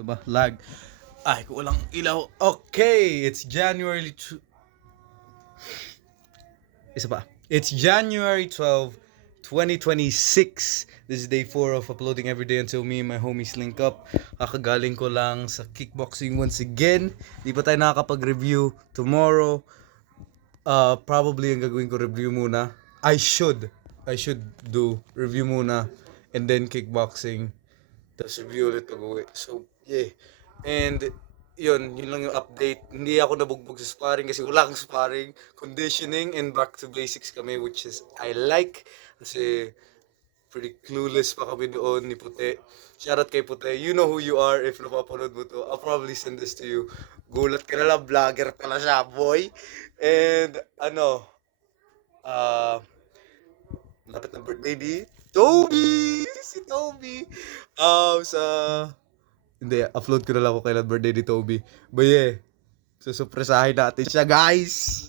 Ano ba? Lag. Ay, ko walang ilaw. Okay, it's Isa pa. It's January 12, 2026. This is day 4 of uploading every day until me and my homies link up. Kakagaling ko lang sa kickboxing once again. Di pa tayo nakakapag-review tomorrow. Probably ang gagawin ko review muna. I should do review muna and then kickboxing. Tapos review ulit pag-uwi. So, yeah. And, yun lang yung update. Hindi ako nabugbog sa sparring kasi wala akong sparring. Conditioning and back to basics kami, which is, I like. Kasi, pretty clueless pa kami doon ni Pute. Shoutout kay Pute. You know who you are if napapanood mo to. I'll probably send this to you. Gulat ka na lang, vlogger pala siya, boy. And, uh, malapit ng birthday ni Toby! Si Toby! Sa... Hindi, upload ko na lang ako kailan birthday ni Toby. But yeah, susupresahin natin siya, guys!